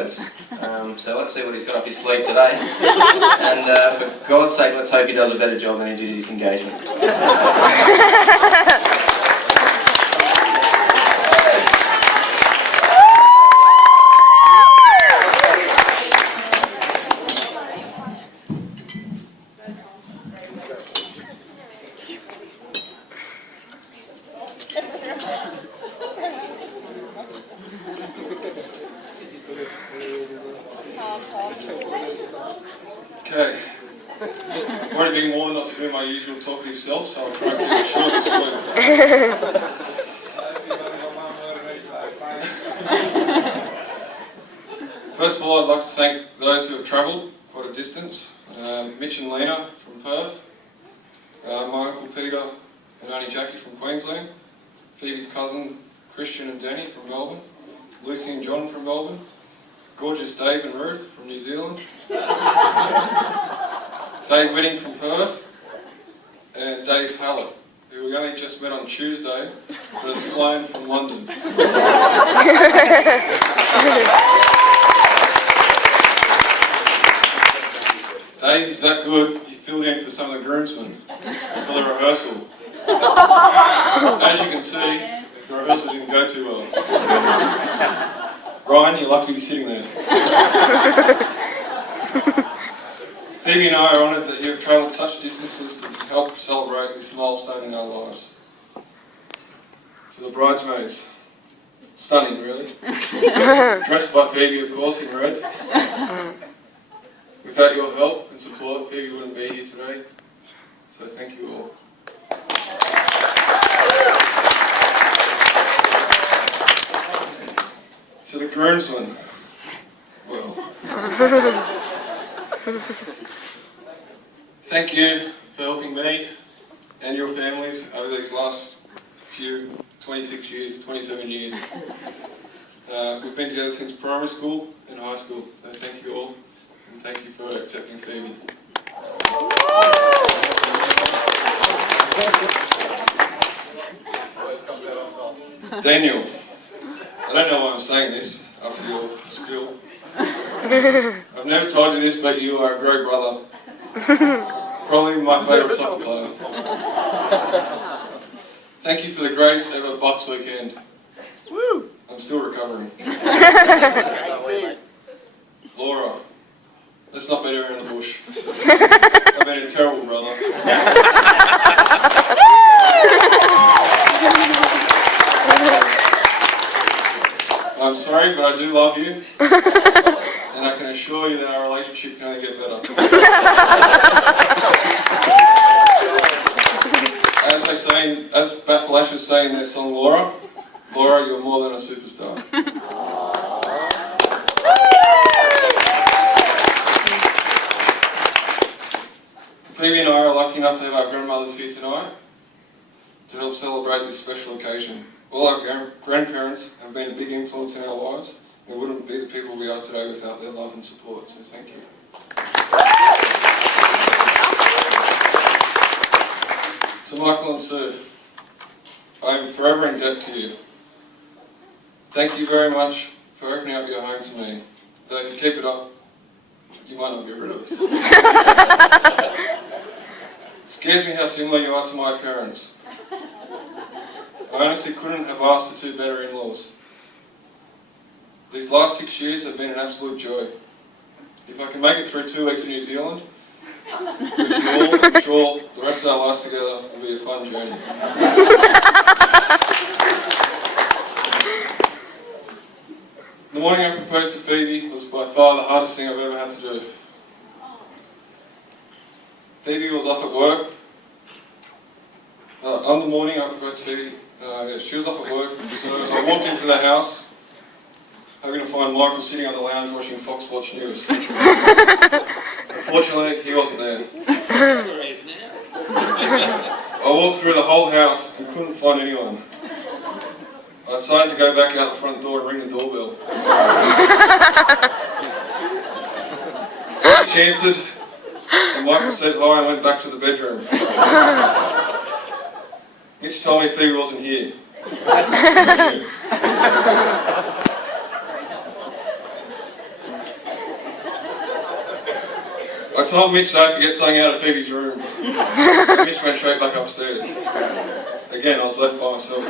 words. So let's see what he's got up his sleeve today. And for God's sake, let's hope he does a better job than he did his engagement. Okay, I've already been warned not to do my usual talkative self, so I'll try and keep it short and sweet. First of all, I'd like to thank those who have travelled quite a distance. Mitch and Lena from Perth, my Uncle Peter and Auntie Jackie from Queensland, Phoebe's cousin Christian and Danny from Melbourne, Lucy and John from Melbourne, gorgeous Dave and Ruth from New Zealand, Dave Whitting from Perth, and Dave Hallett, who we only just met on Tuesday, but has flown from London. Dave is that good, he filled in for some of the groomsmen for the rehearsal. As you can see, the rehearsal didn't go too well. Ryan, you're lucky to be sitting there. Phoebe and I are honoured that you have travelled such distances to help celebrate this milestone in our lives. To the bridesmaids, stunning really. Dressed by Phoebe, of course, in red. Without your help and support, Phoebe wouldn't be here today. So thank you all. To the groomsmen, well, thank you for helping me and your families over these last few 26 years, 27 years. We've been together since primary school and high school, so thank you all, and thank you for accepting Phoebe. Daniel, I don't know why I'm saying this after your spill. I've never told you this, but you are a great brother. Probably my favourite soccer player. Thank you for the greatest ever Bucks weekend. Woo! I'm still recovering. Laura, let's not beat around the bush. I've been a terrible brother. I'm sorry, but I do love you, and I can assure you that our relationship can only get better. As Bat Flash was saying in their song Laura, Laura, you're more than a superstar. Phoebe and I are lucky enough to have our grandmothers here tonight to help celebrate this special occasion. All our grandparents have been a big influence in our lives. We wouldn't be the people we are today without their love and support, so thank you. To Michael and Sue, I am forever in debt to you. Thank you very much for opening up your home to me. Though if you keep it up, you might not get rid of us. It scares me how similar you are to my parents. I honestly couldn't have asked for two better in-laws. These last 6 years have been an absolute joy. If I can make it through 2 weeks in New Zealand, with you all, I'm sure the rest of our lives together will be a fun journey. The morning I proposed to Phoebe was by far the hardest thing I've ever had to do. Phoebe was off at work. On the morning I proposed to Phoebe, she was off at work, so I walked into the house hoping to find Michael sitting on the lounge watching Fox Sports News. Unfortunately, he wasn't there. That's where he is now. I walked through the whole house and couldn't find anyone. I decided to go back out the front door and ring the doorbell. She answered, and Michael said hi and went back to the bedroom. Mitch told me Phoebe wasn't here. I told Mitch that I had to get something out of Phoebe's room. Mitch went straight back upstairs. Again, I was left by myself.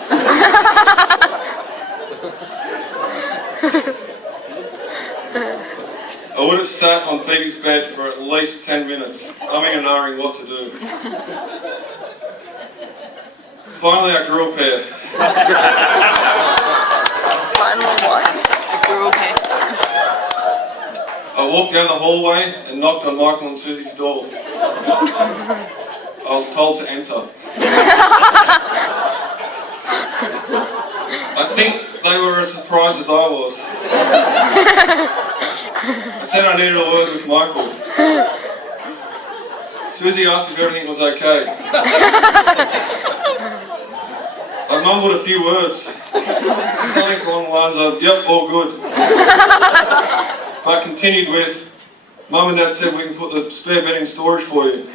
I would have sat on Phoebe's bed for at least 10 minutes, umming and ahhing what to do. Finally, I grew a pair. Finally what? Grew a pair. I walked down the hallway and knocked on Michael and Susie's door. I was told to enter. I think they were as surprised as I was. I said I needed a word with Michael. Susie asked if everything was okay. I mumbled a few words. Something along the lines of, "Yep, all good." But continued with, "Mum and Dad said we can put the spare bed in storage for you."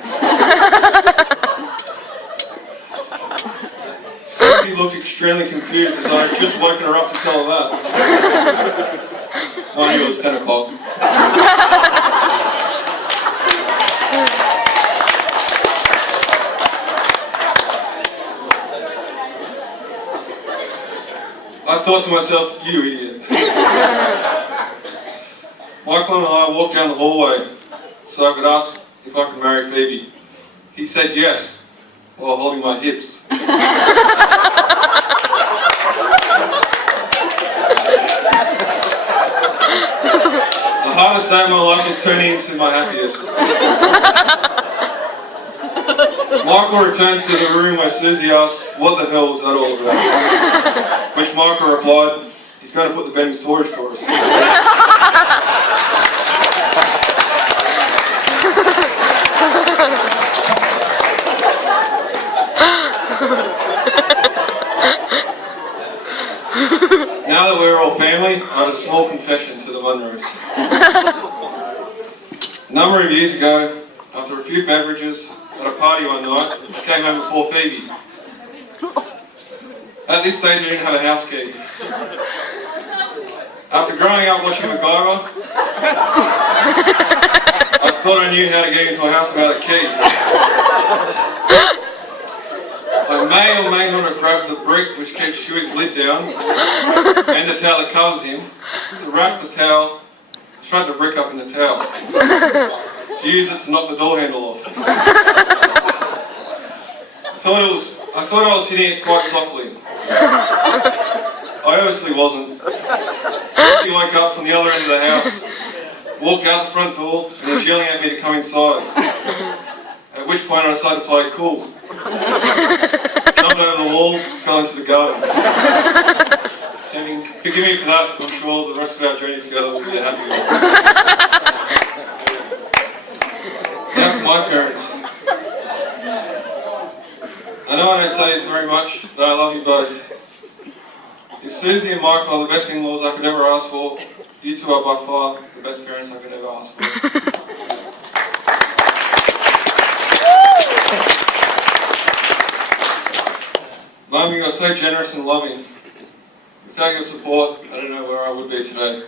Susie looked extremely confused as I had just woken her up to tell her that. I knew it was 10 o'clock. I thought to myself, "You idiot." Michael and I walked down the hallway so I could ask if I could marry Phoebe. He said yes, while holding my hips. The hardest day of my life was turning into my happiest. Michael returned to the room where Susie asked, "What the hell was that all about?" Which Michael replied, "He's going to put the bed in storage for us." Now that we're all family, I had a small confession to the Munros. A number of years ago, after a few beverages at a party one night, I came home before Phoebe. At this stage, I didn't have a house key. After growing up watching MacGyver, I thought I knew how to get into a house without a key. I may or may not have grabbed the brick which keeps Shuey's lid down and the towel that covers him to wrap the towel, straight the brick up in the towel to use it to knock the door handle off. I thought I was hitting it quite softly. I obviously wasn't. He woke up from the other end of the house, walked out the front door and was yelling at me to come inside. At which point I decided to play it cool. Jumped over the wall, fell into the garden. Forgive me for that, I'm sure the rest of our journey together will be a happy one. Now to my parents. I know I don't say this very much, but I love you both. If Susie and Michael are the best in-laws I could ever ask for, you two are by far the best parents I could ever ask for. Mum, you are so generous and loving. Without your support, I don't know where I would be today.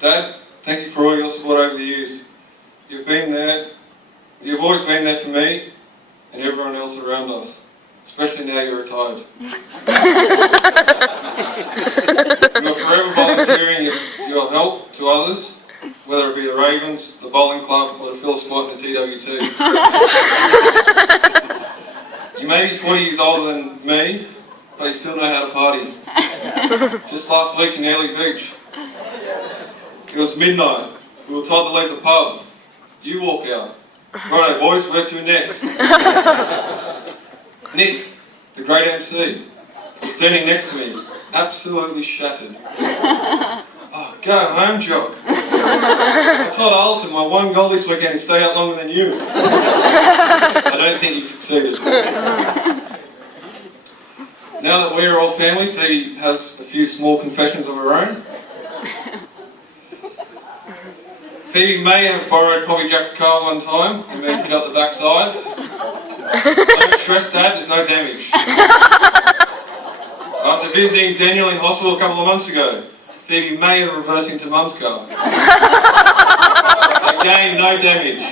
Dad, thank you for all your support over the years. You've been there. You've always been there for me and everyone else around us, especially now you're retired. You're forever volunteering your help to others, whether it be the Ravens, the bowling club, or to fill a spot in the TWT. You may be 40 years older than me, but you still know how to party. Just last week in Early Beach, it was midnight. We were told to leave the pub. You walk out. Righto boys, where to next? Nick, the great MC, was standing next to me, absolutely shattered. "Oh, go home, Jock." I told Alison my one goal this weekend is stay out longer than you. I don't think he succeeded. Now that we're all family, Phoebe has a few small confessions of her own. Phoebe may have borrowed Poppy Jack's car one time and then hit up the backside. Don't stress, Dad, there's no damage. After visiting Daniel in hospital a couple of months ago, Phoebe may have reversed into Mum's car. Again, no damage.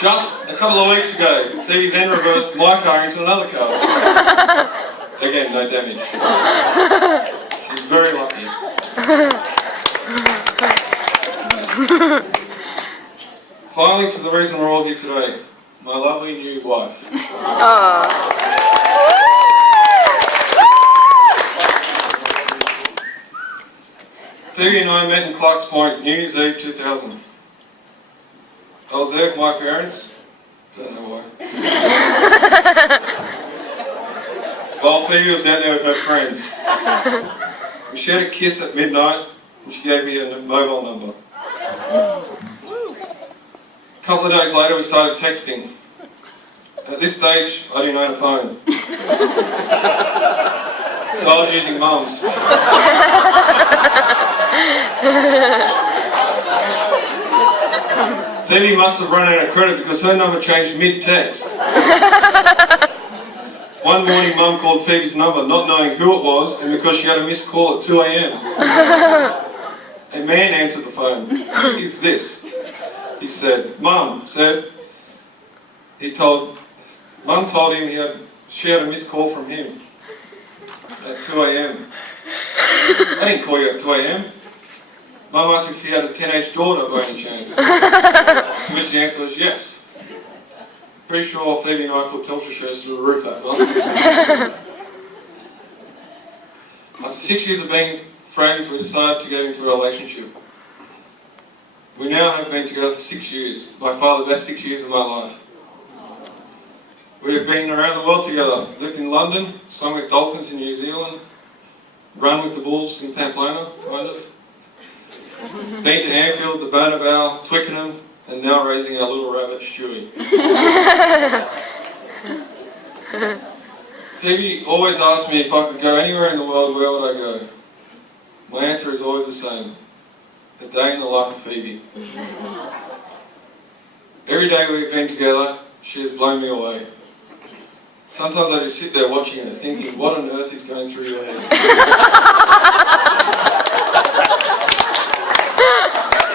Just a couple of weeks ago, Phoebe then reversed my car into another car. Again, no damage. She's very lucky. Finally, to the reason we're all here today. My lovely new wife. Phoebe and I met in Clark's Point, New Year's Eve 2000. I was there with my parents. Don't know why. While Phoebe was down there with her friends. We shared a kiss at midnight and she gave me a mobile number. A couple of days later we started texting. At this stage I didn't own a phone. So I was using Mum's. Phoebe must have run out of credit because her number changed mid-text. One morning Mum called Phoebe's number not knowing who it was and because she had a missed call at 2 a.m. A man answered the phone. Who is this? He said, Mum told him she had a missed call from him at 2 a.m. I didn't call you at 2 a.m. Mum asked if he had a teenage daughter by any chance. To which the answer was yes. Pretty sure Phoebe and I put Telstra shares through the roof that night. After 6 years of being friends, we decided to get into a relationship. We now have been together for 6 years. By far the best 6 years of my life. We have been around the world together. Lived in London, swum with dolphins in New Zealand, run with the bulls in Pamplona, kind of. Been to Anfield, the Bernabeu, Twickenham, and now raising our little rabbit, Stewie. Phoebe always asks me if I could go anywhere in the world, where would I go? My answer is always the same. A day in the life of Phoebe. Every day we've been together, she has blown me away. Sometimes I just sit there watching her, thinking, what on earth is going through your head?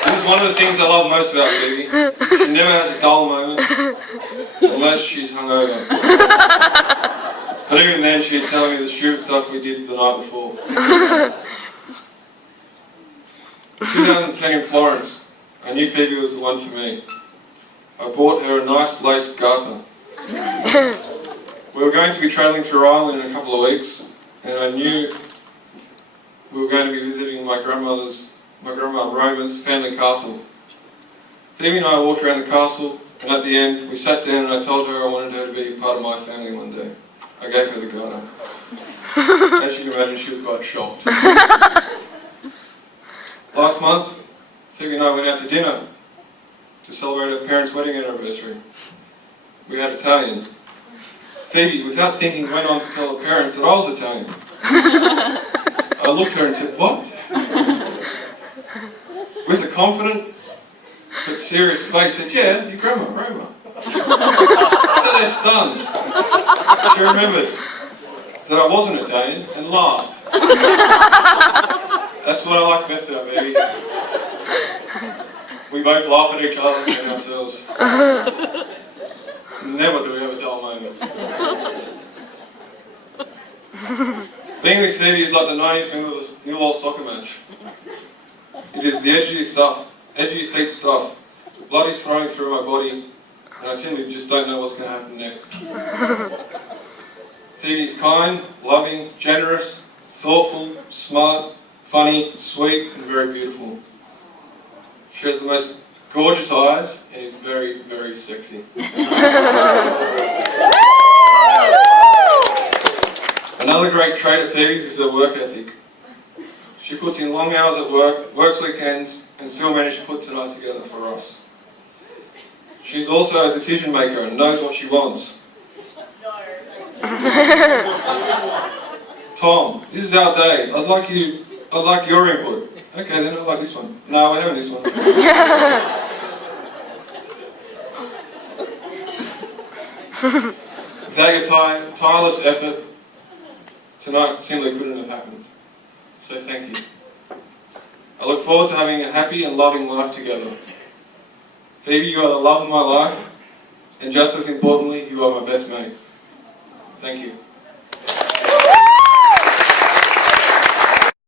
This is one of the things I love most about Phoebe. She never has a dull moment, unless she's hungover. But even then, she's telling me the stupid stuff we did the night before. In 2010 in Florence, I knew Phoebe was the one for me. I bought her a nice lace garter. We were going to be travelling through Ireland in a couple of weeks, and I knew we were going to be visiting my grandma Roma's family castle. Phoebe and I walked around the castle, and at the end we sat down and I told her I wanted her to be a part of my family one day. I gave her the garter. As you can imagine, she was quite shocked. Last month, Phoebe and I went out to dinner to celebrate her parents' wedding anniversary. We had Italian. Phoebe, without thinking, went on to tell her parents that I was Italian. I looked at her and said, what? With a confident but serious face, said, yeah, your grandma, Roma. So they're stunned. She remembered that I wasn't Italian and laughed. That's what I like best about Phoebe. We both laugh at each other and ourselves. Never do we have a dull moment. Being with Phoebe is like the 90s Millwall soccer match. It is the edgy seat stuff. Blood is throwing through my body, and I simply just don't know what's going to happen next. Phoebe is kind, loving, generous, thoughtful, smart, funny, sweet, and very beautiful. She has the most gorgeous eyes and is very, very sexy. Another great trait of Phoebe's is her work ethic. She puts in long hours at work, works weekends, and still managed to put tonight together for us. She's also a decision maker and knows what she wants. Tom, this is our day. I'd like your input. Okay, then I like this one. No, we're having this one. Without your tireless effort, tonight simply couldn't have happened. So thank you. I look forward to having a happy and loving life together. Phoebe, you are the love of my life, and just as importantly, you are my best mate. Thank you.